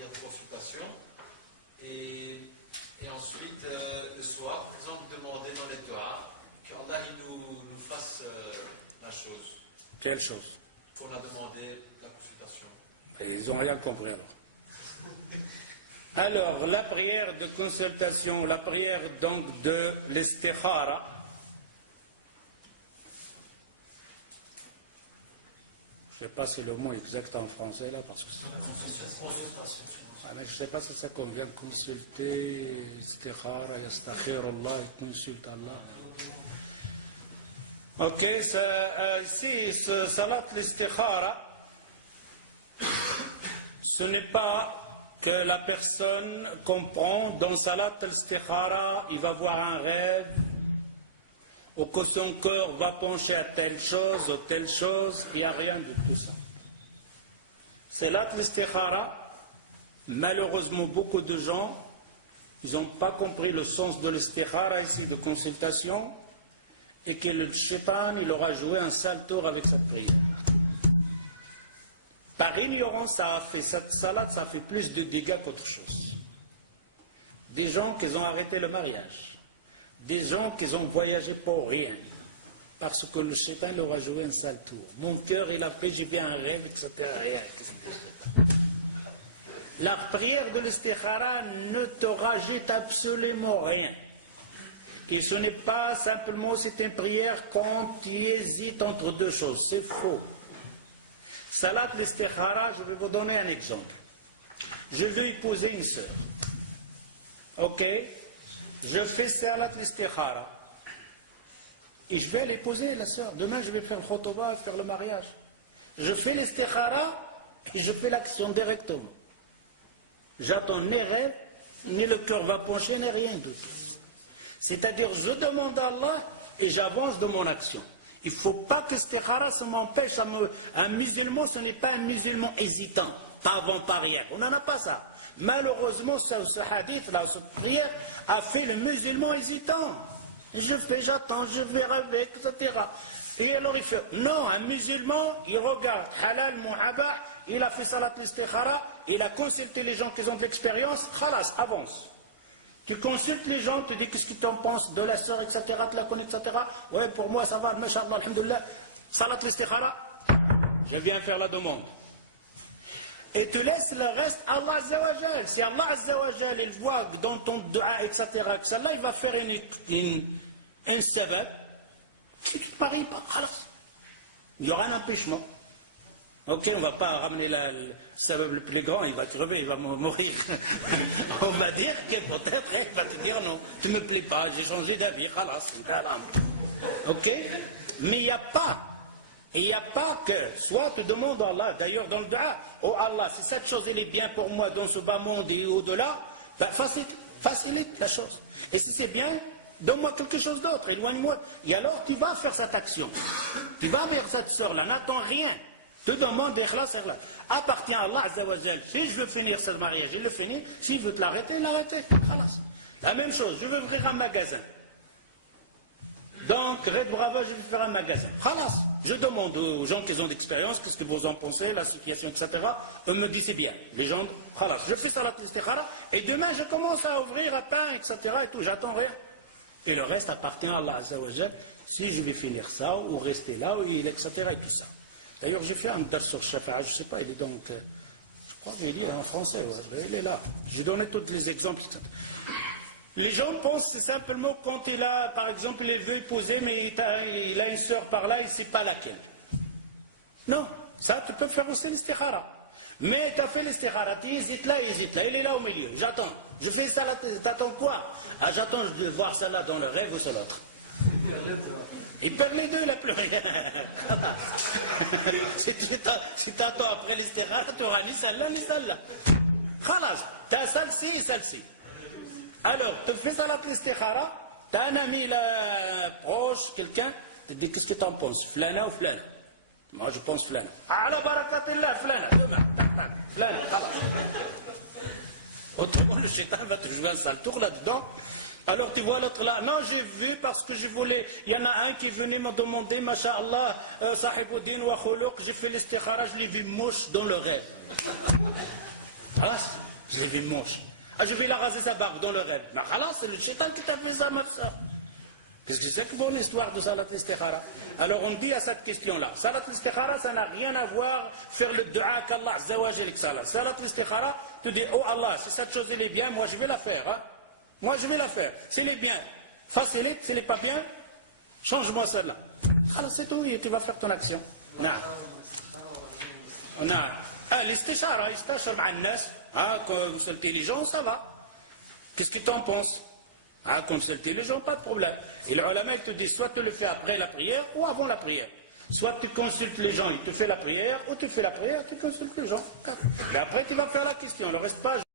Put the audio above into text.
prière de consultation. Et ensuite, le soir, par exemple, demander dans les doigts qu'Allah nous fasse la chose. Quelle chose? Qu'on a demandé la consultation. Et ils n'ont rien compris alors. Alors, la prière de consultation, la prière donc de l'istikhara, je ne sais pas si le mot exact en français là, parce que mais je ne sais pas si ça convient de consulter, istikhara, yastakhirullah, il consulte Allah. Ok, ici, salat l'istikhara, ce n'est pas que la personne comprend dans salat l'istikhara, il va voir un rêve, ou que son cœur va pencher à telle chose ou telle chose, il n'y a rien de tout ça. Salat l'istikhara, malheureusement beaucoup de gens, ils n'ont pas compris le sens de l'istikhara ici, de consultation, et que le shaitan, il aura joué un sale tour avec cette prière. Par ignorance, ça a fait, cette salade, ça a fait plus de dégâts qu'autre chose. Des gens qui ont arrêté le mariage, des gens qui ont voyagé pour rien, parce que le shaitan leur a joué un sale tour. Mon cœur, il a fait, j'ai bien un rêve, etc. Rien. La prière de l'istikhara ne te rajoute absolument rien. Et ce n'est pas simplement, c'est une prière quand tu hésites entre deux choses. C'est faux. Salat l'istikhara, je vais vous donner un exemple. Je veux épouser une sœur. Ok? Je fais salat l'istikhara. Et je vais l'épouser, la sœur. Demain, je vais faire le khotoba, faire le mariage. Je fais l'istikhara et je fais l'action directement. J'attends ni rêve, ni le cœur va pencher, ni rien de tout. C'est-à-dire, je demande à Allah et j'avance de mon action. Il ne faut pas que l'istikhara, ça m'empêche. Un musulman, ce n'est pas un musulman hésitant, pas avant, pas arrière. On n'en a pas ça. Malheureusement, ce hadith-là, cette prière, a fait le musulman hésitant. Je fais, j'attends, je verrai avec, etc. Et alors il fait, non, un musulman, il regarde, halal, muhabba, il a fait salat l'istikhara, il a consulté les gens qui ont de l'expérience, khalas, avance. Tu consultes les gens, tu dis qu'est-ce que tu en penses de la sœur, etc., tu la connais, etc. Ouais, pour moi ça va, mashallah, alhamdoulilah, salat l'istikhara, je viens faire la demande. Et tu laisses le reste à Allah Azza wa Jal. Si Allah Azza wa Jal, il voit dans ton dua, etc., que celle-là, il va faire un sabab, si tu ne paries pas, khalas. Il y aura un empêchement. Ok, on ne va pas ramener le sabab le plus grand, il va crever, il va mourir. On va dire que peut-être, il va te dire non, tu ne me plais pas, j'ai changé d'avis, khalas. Ok? Mais il n'y a pas. Et il n'y a pas que, soit tu demandes à Allah, d'ailleurs dans le dua, oh Allah, si cette chose elle est bien pour moi dans ce bas monde et au-delà, ben facilite la chose. Et si c'est bien, donne-moi quelque chose d'autre, éloigne-moi. Et alors tu vas faire cette action. Tu vas vers cette sœur-là, n'attends rien. Tu demandes ikhlas, ikhlas. Appartient à Allah Azza wa Jal. Si je veux finir ce mariage, il le finit. S'il veut te l'arrêter, il l'arrête. La même chose, je veux ouvrir un magasin. Donc, Red Brava, je vais faire un magasin. Khalas. Je demande aux gens qui ont d'expérience, qu'est-ce que vous en pensez, la situation, etc. Eux me disent c'est bien. Les gens, khalas. Je fais salat l'istikhara, et demain je commence à ouvrir un pain, etc. et tout, j'attends rien. Et le reste appartient à Allah Azza wa Jal, si je vais finir ça, ou rester là, ou etc. et tout ça. D'ailleurs, j'ai fait un dars sur Shafa'a, je ne sais pas, il est donc, je crois que je l'ai dit en français, ouais, il est là. J'ai donné tous les exemples, etc. Les gens pensent simplement quand il a, par exemple, il veut épouser, mais il a une sœur par là, il ne sait pas laquelle. Non, ça tu peux faire aussi l'istikhara. Mais tu as fait l'istikhara, tu hésites là, il est là au milieu, j'attends. Je fais ça là, t'attends quoi? Ah, j'attends de voir ça là dans le rêve ou sur l'autre. Il perd les deux, il n'a plus rien. Si tu attends après l'istikhara, tu n'auras ni celle-là, ni celle-là. Khalas, tu as celle-ci et celle-ci. Alors, tu fais salat l'istikhara, tu as un ami là, proche, quelqu'un, tu te dis qu'est-ce que tu en penses, flana ou flana? Moi je pense flana. Alors, barakatillah, flana, demain, tac, tac, flana, khalas. Autrement, le shaitan va te jouer un sale tour là-dedans. Alors tu vois l'autre là, non j'ai vu parce que je voulais, il y en a un qui venait me demander, masha'Allah, sahibuddin wa khuluq, j'ai fait l'istikhara, je l'ai vu mouche dans le rêve. Je l'ai vu moche. Ah, je vais la raser sa barbe dans le rêve. Mais alors, c'est le shaitan qui t'a fait ça, ma soeur. Qu'est-ce que c'est que bonne histoire de Salat al-Istikhara? Alors on dit à cette question-là, Salat al-Istikhara, ça n'a rien à voir faire le dua qu'Allah Azza wa Jalla Salat. Salat al-Istikhara, tu dis, oh Allah, si cette chose elle est bien, moi je vais la faire. Hein? Moi je vais la faire. Si elle est bien, facilite. Si elle n'est pas bien, change-moi celle-là. Alors c'est tout, et tu vas faire ton action. Non. Non. L'Istikhara, Istikhara مع الناس, quand c'est intelligent, ça va. Qu'est-ce que tu en penses? Consulter les gens, pas de problème. Et le ulama, il te dit, soit tu le fais après la prière ou avant la prière. Soit tu consultes les gens, il te fait la prière, ou tu fais la prière, tu consultes les gens. Mais après, tu vas faire la question. Ne reste pas